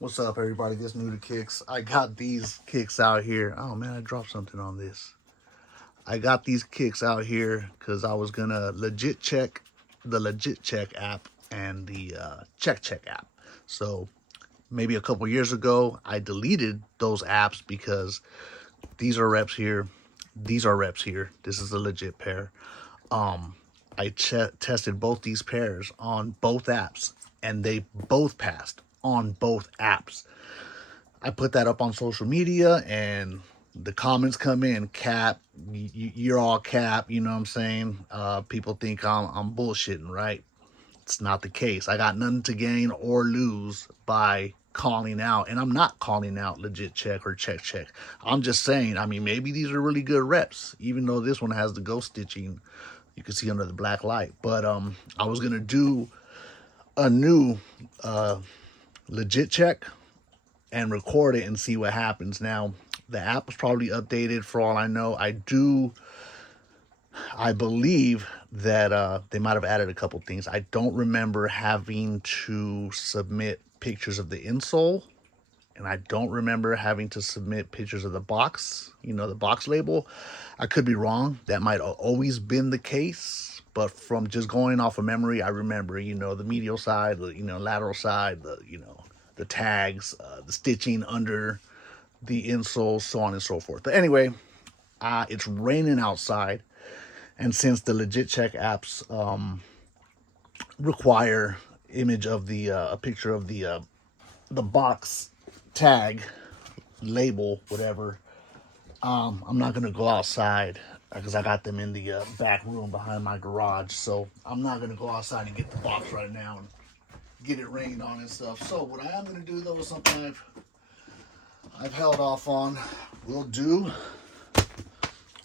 What's up, everybody? This new to kicks. I got these kicks out here. Oh man, I dropped something on this. I got these kicks out here because I was gonna legit check the legit check app and the check app. So maybe a couple years ago, I deleted those apps because these are reps here. These are reps here. This is a legit pair. I tested both these pairs on both apps, and they both passed on both apps. I put that up on social media, and the comments come in, cap, you're all cap, you know what I'm saying? People think I'm bullshitting, right? It's not the case. I got nothing to gain or lose by calling out, and I'm not calling out legit check or check. I'm just saying, I mean, maybe these are really good reps, even though this one has the ghost stitching you can see under the black light. But I was gonna do a new legit check and record it and see what happens. Now, the app was probably updated for all I know. I believe that they might have added a couple things. I don't remember having to submit pictures of the insole, and I don't remember having to submit pictures of the box, the box label. I could be wrong. That might have always been the case, but from just going off of memory, I remember, the medial side, the, lateral side, the tags, the stitching under the insole, so on and so forth. But anyway, it's raining outside, and since the legit check apps require image of the a picture of the box tag label, whatever, I'm not gonna go outside because I got them in the back room behind my garage. So I'm not gonna go outside and get the box right now and get it rained on and stuff. So what I am gonna do though is something I've held off on. We'll do a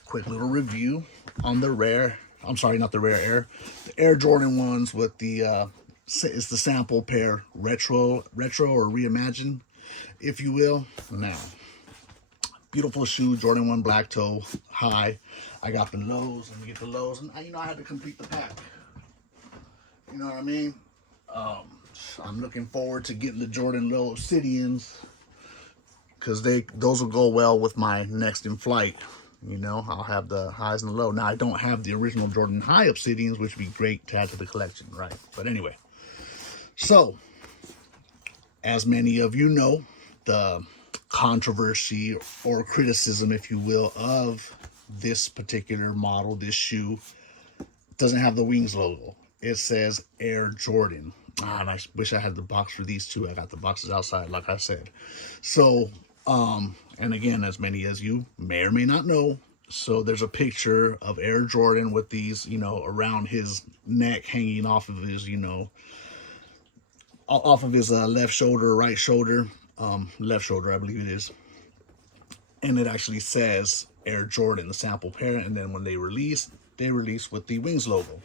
quick little review on the rare. I'm sorry, not the rare Air. The Air Jordan ones with the it's the sample pair retro or reimagined, if you will. Now, beautiful shoe, Jordan 1 black toe, high. I got the lows. Let me get the lows, and I had to complete the pack. You know what I mean? I'm looking forward to getting the Jordan Low Obsidians because those will go well with my next in flight. I'll have the highs and the low. Now, I don't have the original Jordan High Obsidians, which would be great to add to the collection, right? But anyway, so as many of you know, the controversy or criticism, if you will, of this particular model, this shoe, doesn't have the wings logo. It says Air Jordan. And I wish I had the box for these two. I got the boxes outside, like I said. So, and again, as many as you may or may not know, so there's a picture of Air Jordan with these, around his neck, hanging off of his, left shoulder, right shoulder, left shoulder, I believe it is. And it actually says Air Jordan, the sample pair. And then when they release with the wings logo.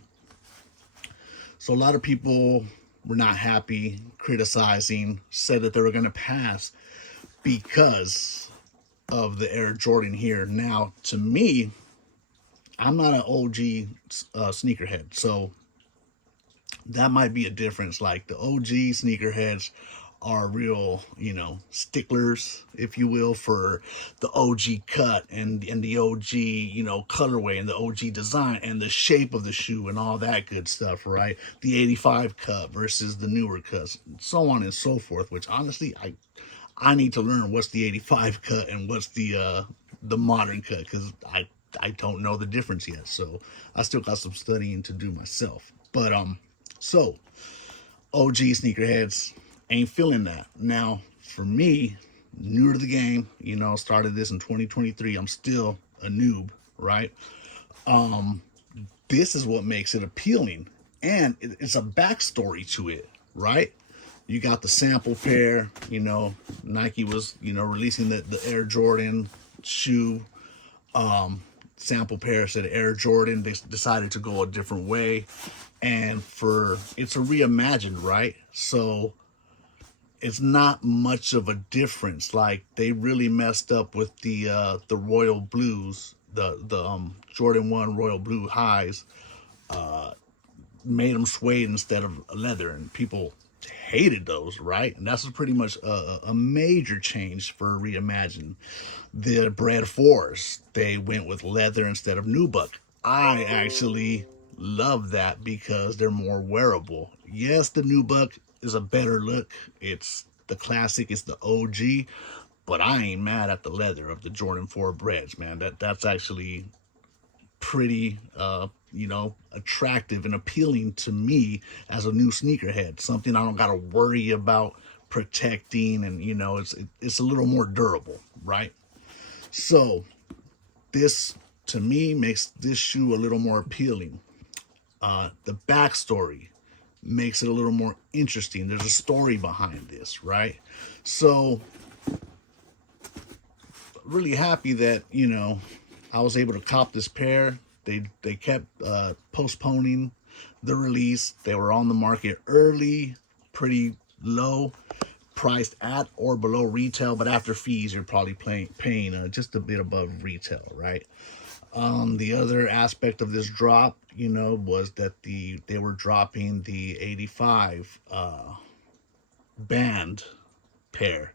So a lot of people were not happy, criticizing, said that they were going to pass because of the Air Jordan here. Now, to me, I'm not an OG sneakerhead, so that might be a difference. Like, the OG sneakerheads are real, sticklers, if you will, for the OG cut and the OG, colorway and the OG design and the shape of the shoe and all that good stuff, right? The 85 cut versus the newer cuts, so on and so forth, which honestly, I need to learn what's the 85 cut and what's the modern cut, because I don't know the difference yet. So I still got some studying to do myself. But so OG sneakerheads ain't feeling that. Now, for me, new to the game, started this in 2023. I'm still a noob, right? This is what makes it appealing. And it's a backstory to it, right? You got the sample pair, Nike was, releasing the Air Jordan shoe. Sample pair said Air Jordan. They decided to go a different way. And it's a reimagined, right? So it's not much of a difference. Like, they really messed up with the royal blues, the Jordan 1 royal blue highs, made them suede instead of leather, and people hated those, right? And that's pretty much a major change for Reimagined. The Bred 4s, they went with leather instead of nubuck. I actually love that because they're more wearable. Yes, the nubuck is a better look. It's the classic, it's the OG, but I ain't mad at the leather of the Jordan 4 Breds, man. That's actually pretty attractive and appealing to me as a new sneakerhead. Something I don't gotta worry about protecting, and it's a little more durable, right? So this, to me, makes this shoe a little more appealing. The backstory makes it a little more interesting. There's a story behind this, right? So really happy that I was able to cop this pair. They kept postponing the release. They were on the market early, pretty low, priced at or below retail, but after fees, you're probably paying just a bit above retail, right? The other aspect of this drop, was that they were dropping the 85 band pair.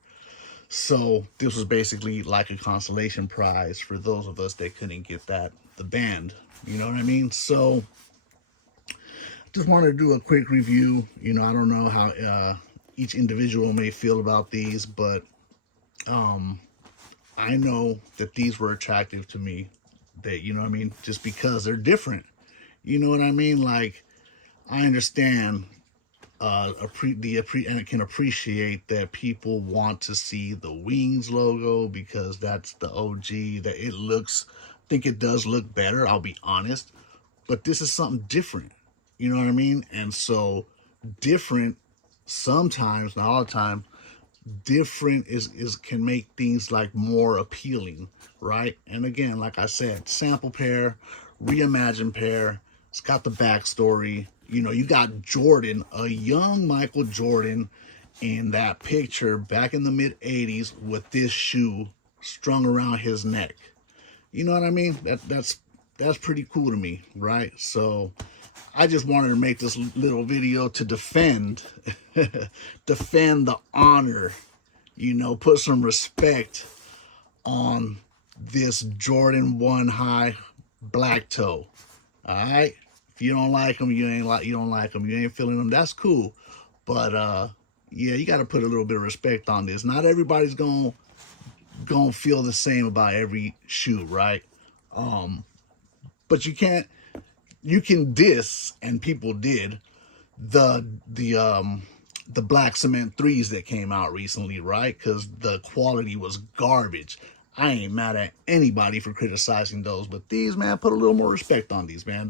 So this was basically like a consolation prize for those of us that couldn't get the band. You know what I mean? So just wanted to do a quick review. I don't know how each individual may feel about these, but I know that these were attractive to me. That, just because they're different. You know what I mean? Like, I understand and I can appreciate that people want to see the Wings logo because that's the OG. That I think it does look better, I'll be honest. But this is something different. You know what I mean? And so different, sometimes, not all the time, different is can make things like more appealing, right? And again, like I said, sample pair, reimagined pair. It's got the backstory. You got Jordan, a young Michael Jordan, in that picture back in the mid 80s with this shoe strung around his neck. You know what I mean? That's pretty cool to me, right? So I just wanted to make this little video to defend defend the honor, put some respect on this Jordan 1 high black toe. All right? If you don't like them, you don't like them. You ain't feeling them. That's cool. But yeah, you got to put a little bit of respect on this. Not everybody's going to feel the same about every shoe, right? But you can diss, and people did, the black cement 3s that came out recently, right? Because the quality was garbage. I ain't mad at anybody for criticizing those, but these, man, put a little more respect on these, man.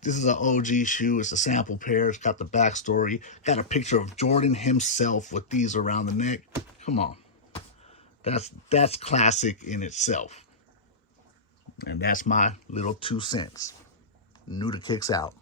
This is an OG shoe. It's a sample pair. It's got the backstory. Got a picture of Jordan himself with these around the neck. Come on. That's classic in itself. And that's my little 2 cents. New to Kicks out.